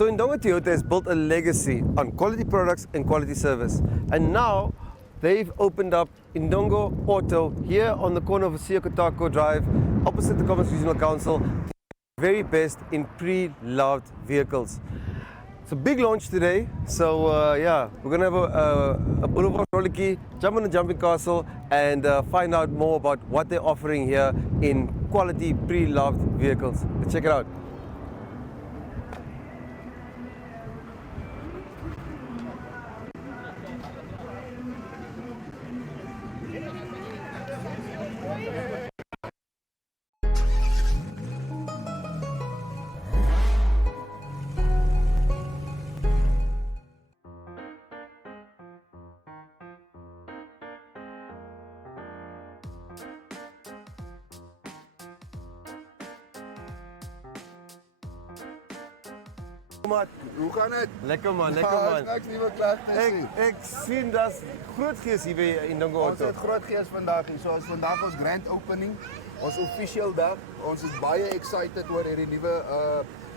So Indongo Toyota has built a legacy on quality products and quality service. And now they've opened up Indongo Auto here on the corner of Siokotako Drive, opposite the Commerce Regional Council, the very best in pre-loved vehicles. It's a big launch today, so yeah, we're gonna have a boulevard rollerkey, jump on the jumping castle, and find out more about what they're offering here in quality pre-loved vehicles. Let's check it out. Hoe gaan het? Lekker man, lekker man. Niks nieuwe klachten. Ik zie dat groot geest hier bij Indongo Ons Auto. het groot gees vandag hier. So is vandag ons grand opening, ons official dag. Ons is baie excited oor hierdie nuwe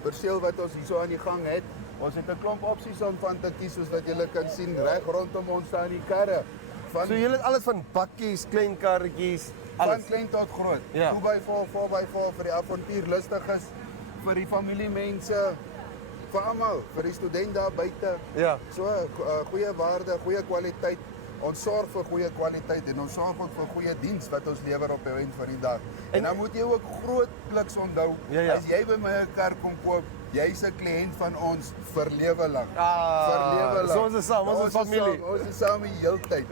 perseel wat ons hier so aan die gang het. Ons het 'n klomp opsies om van te kies, soos wat julle kan sien. Reg rondom ons staan die karre. So jullie hebben alles van bakkies, klein karretjies, alles. Van klein tot groot. Ja. 2x4, 4x4 vir die avontuurlustiges, vir die familiemense, vir almal, vir die student daar buite. Ja. So goeie waarde, goeie kwaliteit. Ons sorg vir goeie kwaliteit en ons sorg ook vir goeie diens wat ons lewer op die eind van die dag. En dan moet jy ook grootliks onthou, Ja. as jy by my 'n kar kom koop, jy's 'n kliënt van ons vir lewe lank. Ah, Vir lewe lank. so ons is saam, ons is familie. Ons is saam die hele tyd.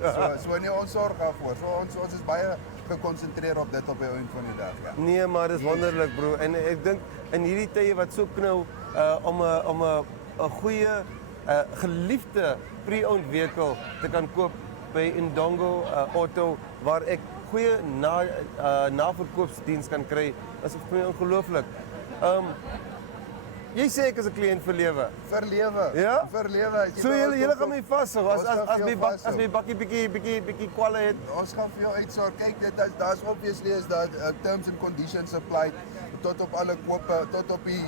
So nee, ons sorg daarvoor. So ons is baie gekonsentreer op dit op die eind van die dag. Ja. Nee, maar dat is wonderlijk, bro. En ik denk in hierdie tye wat so knou om 'n goeie geliefde pre-owned vehicle te kan koop by Indongo Auto waar ek goeie naverkoopsdiens kan kry, is vir my ongelooflik. Jy sê ek is 'n kliënt vir lewe. Vir lewe. Ja? Vir lewe. So julle gaan my vashou Ons gaan vir jou as my bakkie bietjie kwalle het. Ons gaan vir jou uitsorg. Kyk, daar's obviously is dat terms and conditions apply tot op alle kope, tot op die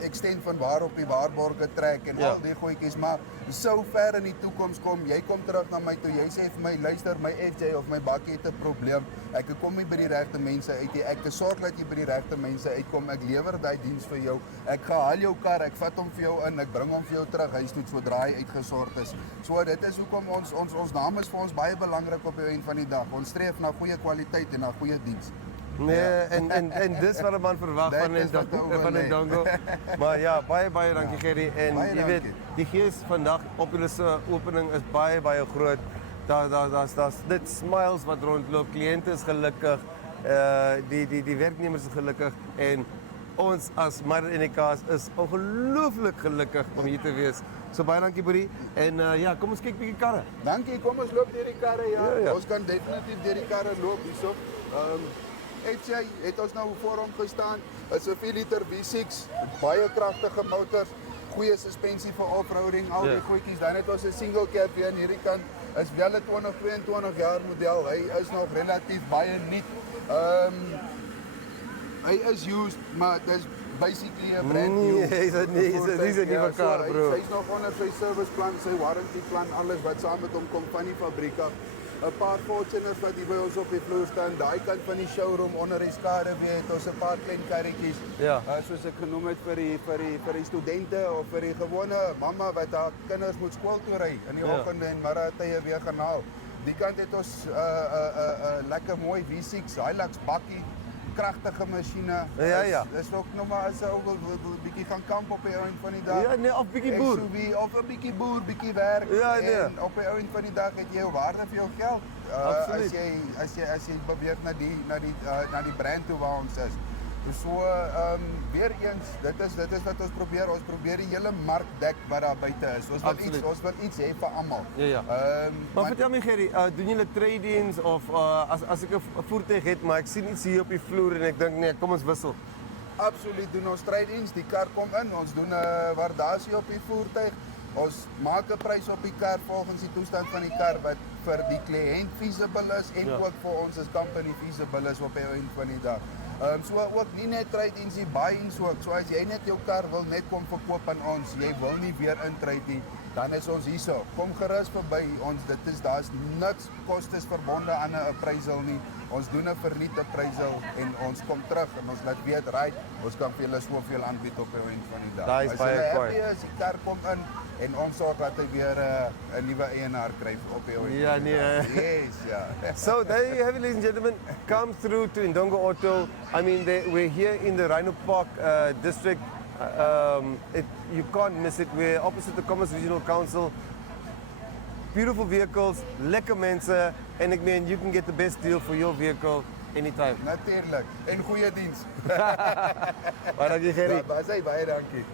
extent van waarop die waarborge trek en al die goedjies, maar so ver in die toekoms kom, jy kom terug na my toe, jy sê vir my, luister, my FJ of my bakkie het 'n probleem. Ek kom nie by die regte mense uit nie. Ek sorg dat jy by die regte mense uitkom. Ek lewer daai diens vir jou. Ek gaan haal jou kar, ek vat hom vir jou in, ek bring hom vir jou terug huis toe sodra hy uitgesort is. So dit is hoekom ons naam is vir ons baie belangrik op die eind van die dag. Ons streef na goeie kwaliteit en na goeie diens. Nee, en dis wat 'n man verwag van Indongo. Maar ja, baie dankie Gerry. En Baie jy weet, dankie. die gees vandag op julle se opening is baie groot. Daar's dit smiles wat rondloop. Kliënte is gelukkig. Die werknemers is gelukkig en ons as My.Na is ongelooflik gelukkig om hier te wees. So baie dankie Boerie. En ja, kom ons kyk bietjie karre. Dankie, kom ons loop deur die karre, ja. Ja. Ons kan definitief deur die karre loop hierso. HJ het ons nou voor hom gestaan. Is 'n 4 liter V6, baie kragtige motors, goeie suspensie vir off-roading, al die goedjies. Dan het ons 'n single cab hier aan hierdie kant. Is wel 'n 2022 jaar model. Hy is nog relatief baie nuut. Hy is used, maar dis basically 'n brand new. Nee, dis 'n nuwe kar, bro. Hy's nog onder sy service plan, sy warranty plan, alles wat saam met hom kom van die fabriek af. 'n Paar Fortuners wat hier by ons op die vloer staan. Daai kant van die showroom onder die skare weer het ons 'n paar klein karretjies. Ja. Soos ek genoem het vir die studente of vir die gewone mamma wat haar kinders moet skool toe ry in die oggende en middae weer gaan haal. Die kant het ons 'n lekker mooi V6 Hilux bakkie, kragtige masjiene. Ja. Dis ook nog maar as ou wil bietjie gaan kamp op die eind van die dag. Ja, nee, of bietjie boer. SUV of 'n bietjie boer, bietjie werk. Ja, nee. En op die eind van die dag het jy jou waarde vir jou geld. Absoluut. As jy beweeg na die brand toe waar ons is. So weer eens, dit is wat ons probeer. Ons probeer die hele mark dek wat daar buite is. Ons wil iets hê vir almal. Ja. Maar vertel my Gerry, doen julle trade-ins of as ek 'n voertuig het, maar ek sien iets hier op die vloer en ek dink nee, kom ons wissel. Absoluut doen ons trade-ins. Die kar kom in, ons doen 'n waardasie op die voertuig. Ons maak 'n prys op die kar volgens die toestand van die kar wat vir die kliënt feasible is en ook vir ons as company feasible is op die einde van die dag. So ook nie net trade-ins, buy-ins ook. So as jy net jou kar wil net kom verkoop aan ons, jy wil nie weer intrade nie, dan is ons hierso. Kom gerus verby ons. Daar's niks kostes verbonde aan 'n appraisal nie. Ons doen 'n verniet appraisal en ons kom terug en ons laat weet, right, ons kan vir julle soveel aanbied op die einde van die dag. Daai is As baie jy kwaai. happy is, die kar kom in en ons sorg dat hy weer 'n nuwe eienaar kry op die einde. Ja, van die nee. dag. Yes, ja. So there you have it, ladies and gentlemen. Come through to Indongo Auto. I mean, we're here in the Rhino Park district. You can't miss it. We're opposite the Commerce Regional Council. Beautiful vehicles, lekker mense, and again, you can get the best deal for your vehicle anytime. Natuurlik. En goeie diens. Baie dankie, Gerry. Baie dankie.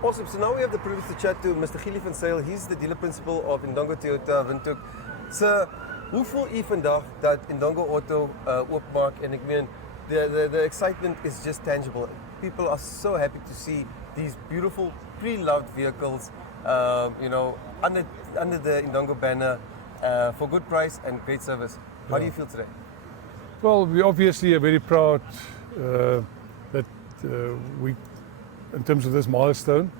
Awesome. So now we have the privilege to chat to Mr. Gili van Sail. He's the dealer principal of Indongo Toyota Windhoek. Sir, hoe voel u vandag dat Indongo Auto oopmaak? En ek meen, the excitement is just tangible. People are so happy to see these beautiful pre-loved vehicles, under the Indongo banner for good price and great service. How do you feel today? Well, we obviously are very proud that we, in terms of this milestone,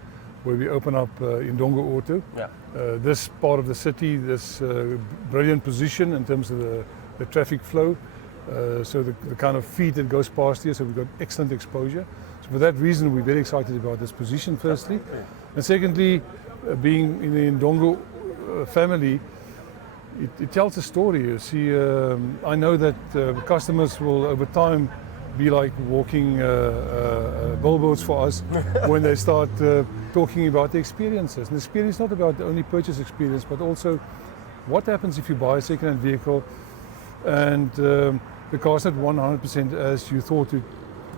where we open up Indongo Auto. Yeah. This part of the city, this brilliant position in terms of the traffic flow, so the kind of feed that goes past here, so we've got excellent exposure. So for that reason, we're very excited about this position, firstly. And secondly, being in the Indongo family, it tells a story. You see, I know that customers will, over time, be like walking billboards for us when they start talking about the experiences. And the experience is not about the only purchase experience, but also what happens if you buy a second-hand vehicle and the car's not 100% as you thought it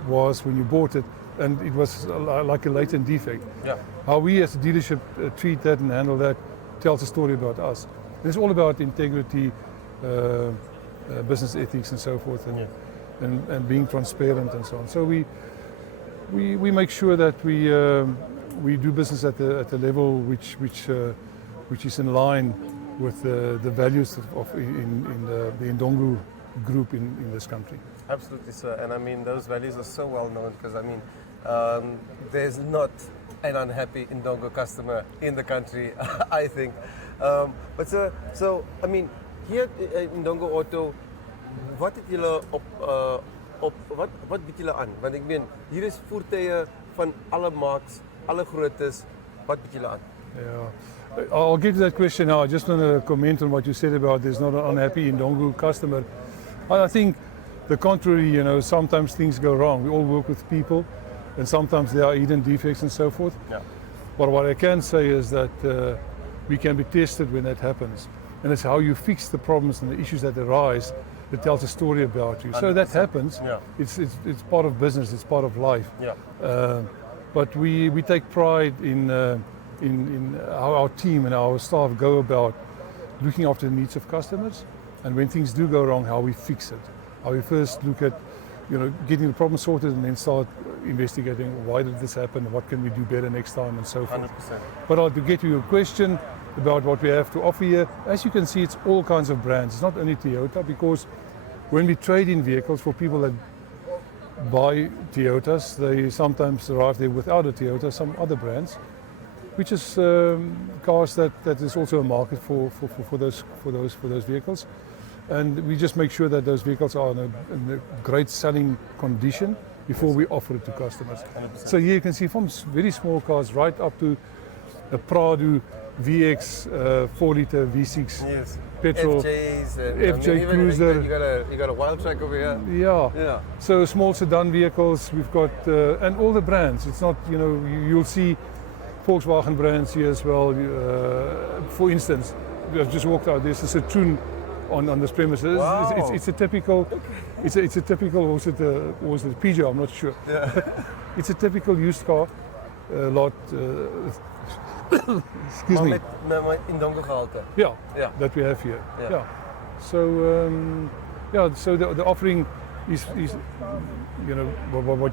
was when you bought it, and it was like a latent defect. Yeah. How we as a dealership treat that and handle that tells a story about us. It's all about integrity, business ethics and so forth, and being transparent and so on. So we make sure that we do business at the level which is in line with the values in the Indongo Group in this country. Absolutely, sir. And I mean, those values are so well known because I mean, there's not an unhappy Indongo customer in the country, I think. But sir, so I mean, hier at Indongo Auto, wat het julle wat bied julle aan? Want ek meen, hier is voertuie van alle maaks, alle groottes. Wat bied julle aan? Yeah, I'll get to that question now. I just want to comment on what you said about there's not an unhappy Indongo customer. I think the contrary, sometimes things go wrong. We all work with people, and sometimes there are hidden defects and so forth. Yeah. But what I can say is that we can be tested when that happens. And it's how you fix the problems and the issues that arise that tells a story about you. 100%. So that happens. Yeah. It's part of business. It's part of life. Yeah. But we take pride in how our team and our staff go about looking after the needs of customers, and when things do go wrong, how we fix it. How we first look at, getting the problem sorted, and then start investigating why did this happen, what can we do better next time, and so forth. 100%. But to get to your question about what we have to offer here, as you can see, it's all kinds of brands. It's not only Toyota, because when we trade in vehicles for people that buy Toyotas, they sometimes arrive there without a Toyota, some other brands, which is cars that is also a market for those vehicles. And we just make sure that those vehicles are in a great selling condition before we offer it to customers. 100%. So here you can see from very small cars right up to a Prado VX 4-liter V6 Yes. petrol. FJs, and, FJ even Cruiser. You got a wild track over here. Yeah. Yeah. So small sedan vehicles, we've got, and all the brands. It's not, you'll see Volkswagen brands here as well. For instance, I've just walked out. There's a Citroen on this premises. Wow. It's a typical. It's a typical. Was it Peugeot? I'm not sure. Yeah. It's a typical used car lot. Excuse me. Met Indongo gehalte. Yeah. Yeah. That we have here. Yeah. Yeah. So the offering is what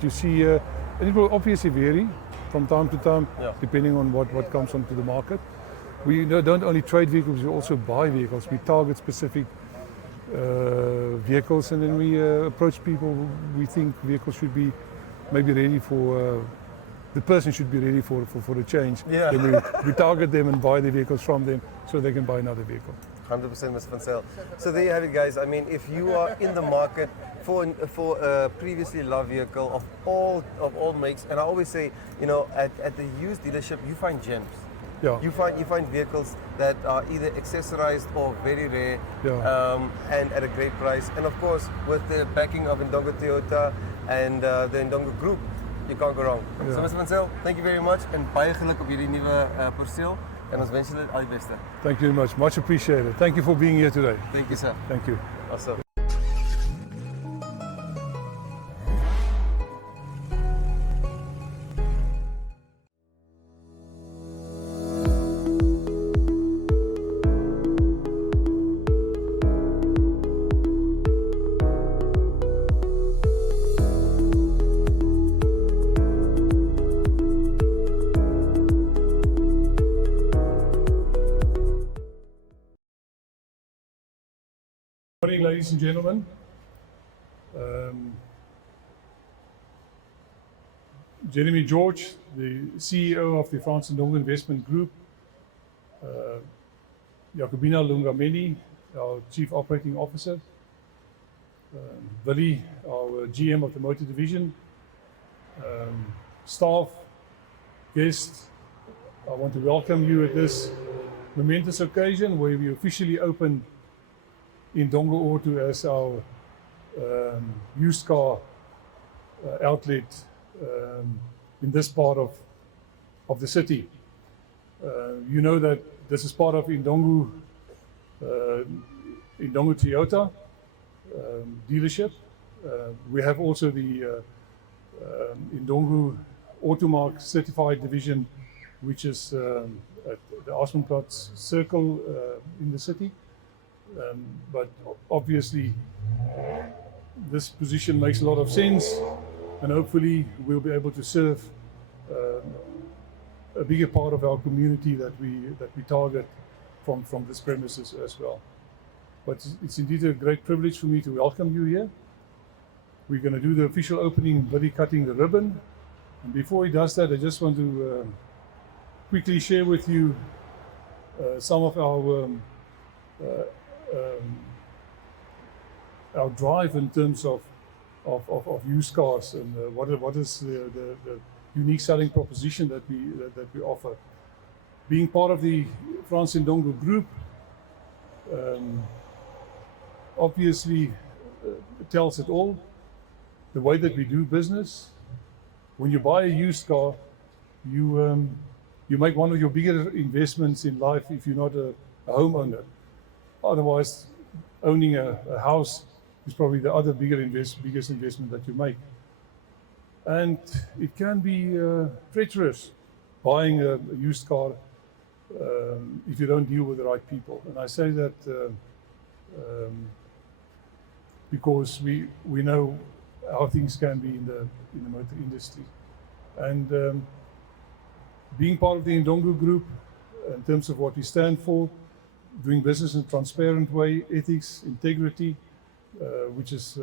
you see here, and it will obviously vary from time to time, depending on what comes onto the market. We don't only trade vehicles, we also buy vehicles. We target specific vehicles, and then we approach people. We think vehicles should be maybe ready for. The person should be ready for a change. Yeah. Then we target them and buy the vehicles from them so they can buy another vehicle. 100%, Mr. Van Zyl. So there you have it, guys. I mean, if you are in the market for a previously loved vehicle of all makes, and I always say, at the used dealership, you find gems. Yeah. You find vehicles that are either accessorized or very rare, and at a great price. And of course, with the backing of Indongo Toyota and the Indongo Group, you can't go wrong. Yeah. So Mr. Van Zyl, thank you very much, en baie geluk op jullie nieuwe perseel. En ons wens jullie al die beste. Thank you very much. Much appreciated. Thank you for being here today. Thank you, sir. Thank you. Awesome. Good morning, ladies and gentlemen. Jeremy George, the CEO of the Frans Indongo Investment Group. Jacobina Lungameni, our Chief Operating Officer. Willie, our GM of the Motor Division. Staff, guests, I want to welcome you at this momentous occasion where we officially open Indongo Auto as our used car outlet in this part of the city. You know that this is part of Indongo Toyota dealership. We have also the Indongo Automark certified division, which is at the Aspenplatz Circle in the city. But obviously this position makes a lot of sense, and hopefully we'll be able to serve a bigger part of our community that we target from this premises as well. But it's indeed a great privilege for me to welcome you here. We're going to do the official opening, Buddy cutting the ribbon. And before he does that, I just want to quickly share with you some of our drive in terms of used cars, and what is the unique selling proposition that we offer. Being part of the Frans Indongo Group, obviously tells it all. The way that we do business, when you buy a used car, you make one of your bigger investments in life if you're not a homeowner. Otherwise, owning a house is probably the other biggest investment that you make. And it can be treacherous buying a used car if you don't deal with the right people. And I say that because we know how things can be in the motor industry. And being part of the Indongo Group, in terms of what we stand for, doing business in a transparent way, ethics, integrity, which is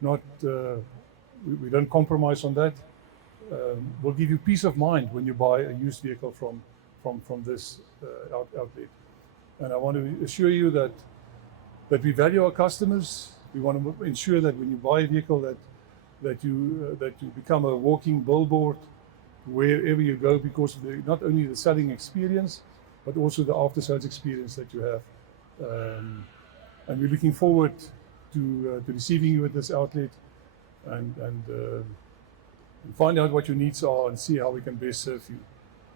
not, we don't compromise on that, will give you peace of mind when you buy a used vehicle from this outlet. And I want to assure you that we value our customers. We want to ensure that when you buy a vehicle that you become a walking billboard wherever you go because of not only the selling experience, but also the after-sales experience that you have. And we're looking forward to receiving you at this outlet and find out what your needs are and see how we can best serve you.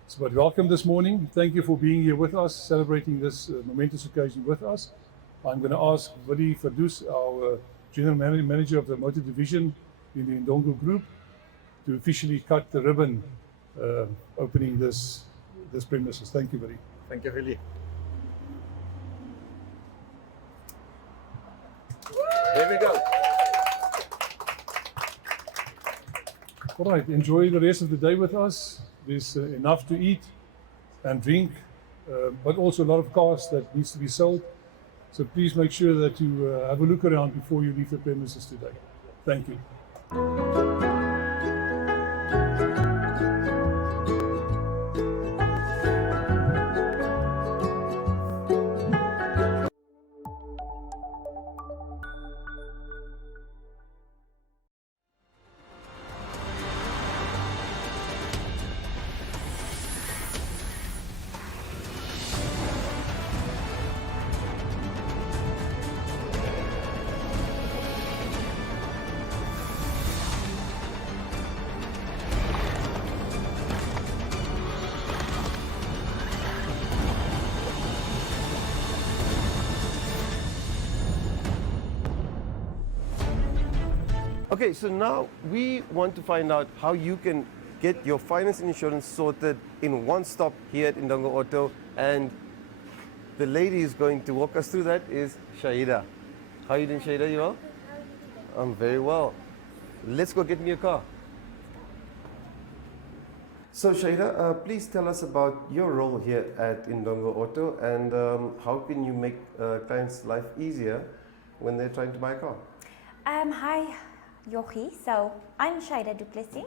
So, but welcome this morning. Thank you for being here with us, celebrating this momentous occasion with us. I'm going to ask Willie Verdus, our General Manager of the Motor Division in the Indongo Group, to officially cut the ribbon opening this premises. Thank you, Willie. Thank you, Willie. There we go. All right, enjoy the rest of the day with us. There's enough to eat and drink, but also a lot of cars that needs to be sold. So please make sure that you have a look around before you leave the premises today. Thank you. Okay, so now we want to find out how you can get your finance and insurance sorted in one stop here at Indongo Auto, and the lady is going to walk us through that is Shaida. How are you doing, Shaida? You well? I'm very well. Let's go get me a car. So Shaida, please tell us about your role here at Indongo Auto and how can you make clients' life easier when they're trying to buy a car? Hi, Yogi. So I'm Shaida du Plessis,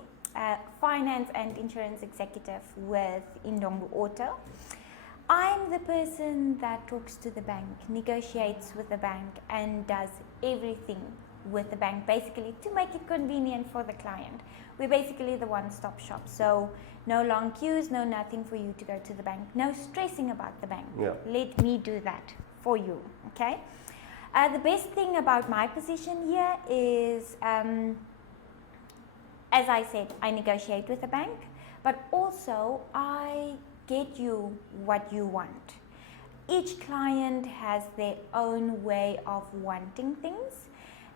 Finance and Insurance Executive with Indongo Auto. I'm the person that talks to the bank, negotiates with the bank, and does everything with the bank, basically to make it convenient for the client. We're basically the one-stop shop. So no long queues, no nothing for you to go to the bank, no stressing about the bank. Yeah. Let me do that for you, okay? The best thing about my position here is, as I said, I negotiate with the bank, but also I get you what you want. Each client has their own way of wanting things,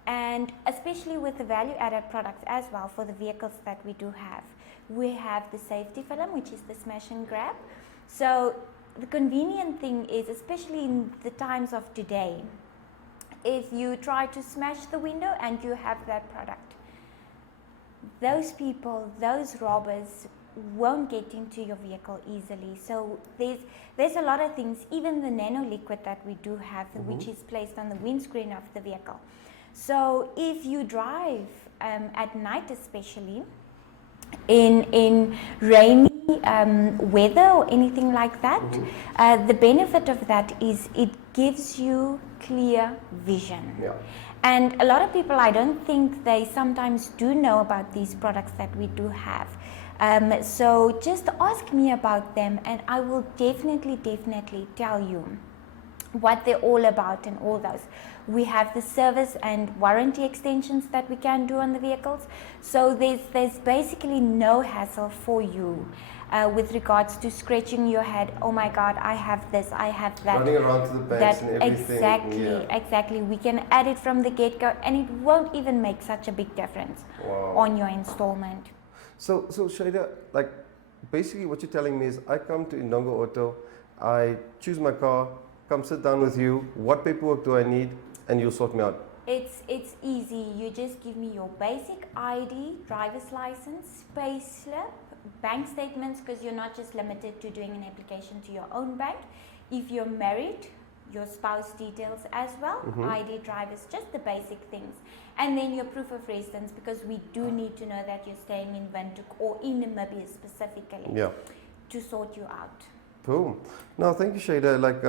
and especially with the value-added products as well for the vehicles that we do have. We have the safety film, which is the smash and grab. So the convenient thing is, especially in the times of today, if you try to smash the window and you have that product, those people, those robbers won't get into your vehicle easily. So there's a lot of things, even the nano liquid that we do have, which is placed on the windscreen of the vehicle. So if you drive at night, especially in rainy weather or anything like that, the benefit of that is it gives you clear vision. Yeah. And a lot of people, I don't think they sometimes do know about these products that we do have. So just ask me about them and I will definitely tell you what they're all about and all those. We have the service and warranty extensions that we can do on the vehicles. So there's basically no hassle for you with regards to scratching your head. Oh my God, I have this, I have that. Running around to the banks and everything. Exactly. We can add it from the get-go and it won't even make such a big difference on your installment. So Shaida, like basically what you're telling me is I come to Indongo Auto, I choose my car, come sit down with you, what paperwork do I need, and you'll sort me out. It's easy. You just give me your basic ID, driver's license, payslip, bank statements, because you're not just limited to doing an application to your own bank. If you're married, your spouse details as well, ID, drivers, just the basic things. And then your proof of residence, because we do need to know that you're staying in Windhoek or in Namibia specifically to sort you out. Cool. No, thank you, Shaida. Like,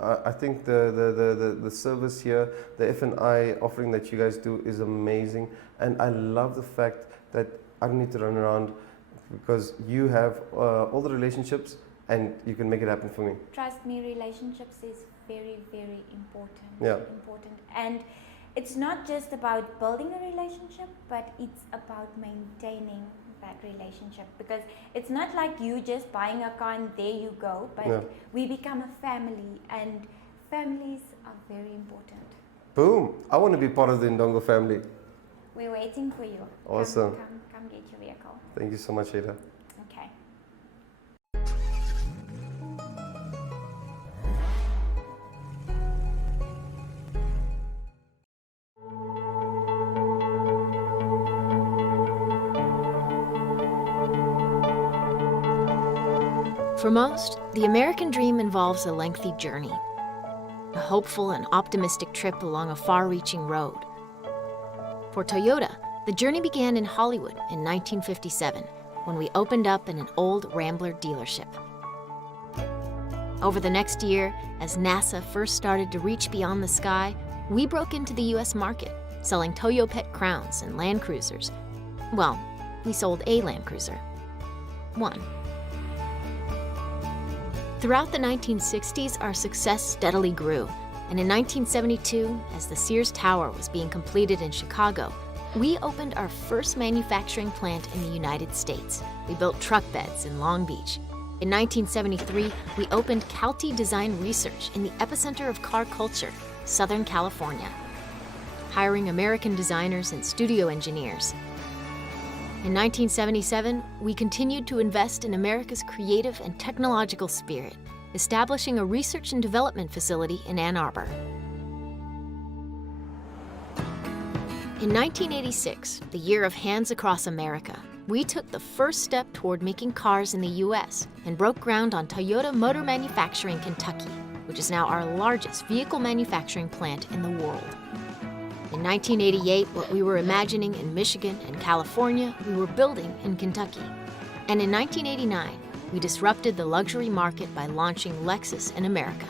I think the service here, the F&I offering that you guys do is amazing, and I love the fact that I don't need to run around because you have all the relationships and you can make it happen for me. Trust me, relationships is very, very important. Yeah. Important. And it's not just about building a relationship, but it's about maintaining that relationship, because it's not like you just buying a car and there you go, but Yeah. we become a family, and families are very important. Boom! I want to be part of the Indongo family. We're waiting for you. Awesome. Come get your vehicle. Thank you so much, Ada. Okay. For most, the American dream involves a lengthy journey, a hopeful and optimistic trip along a far-reaching road. For Toyota, the journey began in Hollywood in 1957, when we opened up in an old Rambler dealership. Over the next year, as NASA first started to reach beyond the sky, we broke into the US market, selling Toyo Pet Crowns and Land Cruisers. Well, we sold a Land Cruiser. One. Throughout the 1960s, our success steadily grew, and in 1972, as the Sears Tower was being completed in Chicago, we opened our first manufacturing plant in the United States. We built truck beds in Long Beach. In 1973, we opened Calty Design Research in the epicenter of car culture, Southern California, hiring American designers and studio engineers. In 1977, we continued to invest in America's creative and technological spirit, establishing a research and development facility in Ann Arbor. In 1986, the year of Hands Across America, we took the first step toward making cars in the U.S. and broke ground on Toyota Motor Manufacturing Kentucky, which is now our largest vehicle manufacturing plant in the world. In 1988, what we were imagining in Michigan and California, we were building in Kentucky. And in 1989, we disrupted the luxury market by launching Lexus in America.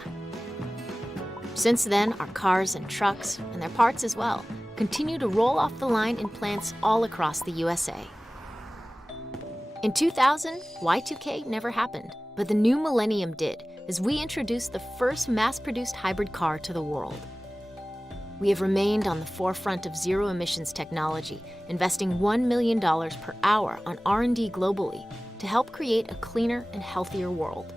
Since then, our cars and trucks, and their parts as well, continue to roll off the line in plants all across the USA. In 2000, Y2K never happened, but the new millennium did, as we introduced the first mass-produced hybrid car to the world. We have remained on the forefront of zero-emissions technology, investing $1 million per hour on R&D globally to help create a cleaner and healthier world.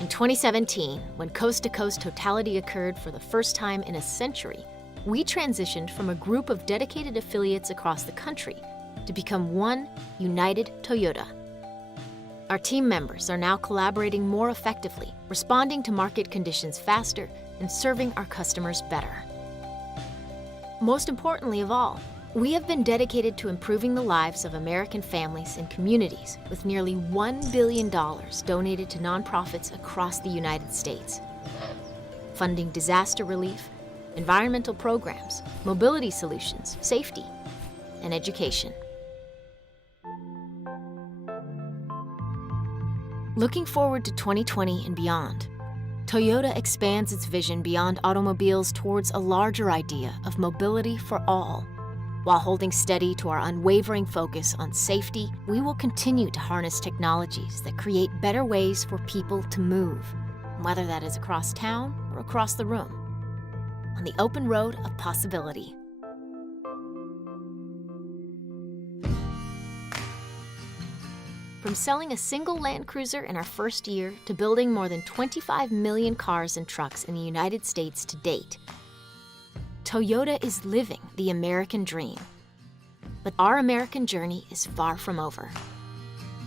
In 2017, when coast-to-coast totality occurred for the first time in a century, we transitioned from a group of dedicated affiliates across the country to become one united Toyota. Our team members are now collaborating more effectively, responding to market conditions faster, and serving our customers better. Most importantly of all, we have been dedicated to improving the lives of American families and communities with nearly $1 billion donated to nonprofits across the United States, funding disaster relief, environmental programs, mobility solutions, safety, and education. Looking forward to 2020 and beyond, Toyota expands its vision beyond automobiles towards a larger idea of mobility for all. While holding steady to our unwavering focus on safety, we will continue to harness technologies that create better ways for people to move, whether that is across town or across the room, on the open road of possibility. From selling a single Land Cruiser in our first year to building more than 25 million cars and trucks in the United States to date, Toyota is living the American dream. But our American journey is far from over.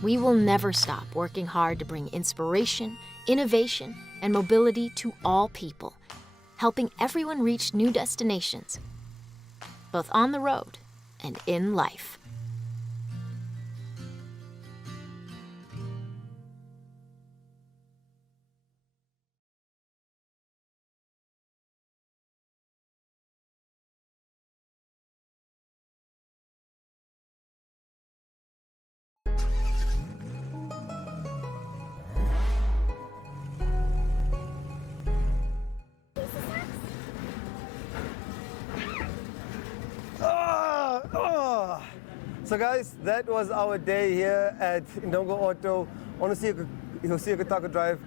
We will never stop working hard to bring inspiration, innovation, and mobility to all people, helping everyone reach new destinations, both on the road and in life. So guys, that was our day here at Indongo Auto on the Siaka Taco Drive.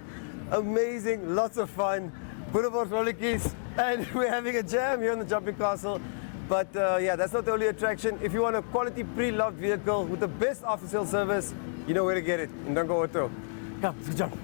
Amazing, lots of fun, Boulevard rollerkeys, and we're having a jam here in the Jumping Castle. But yeah, that's not the only attraction. If you want a quality pre-loved vehicle with the best after-sale service, you know where to get it, Indongo Auto. Come, let's jump.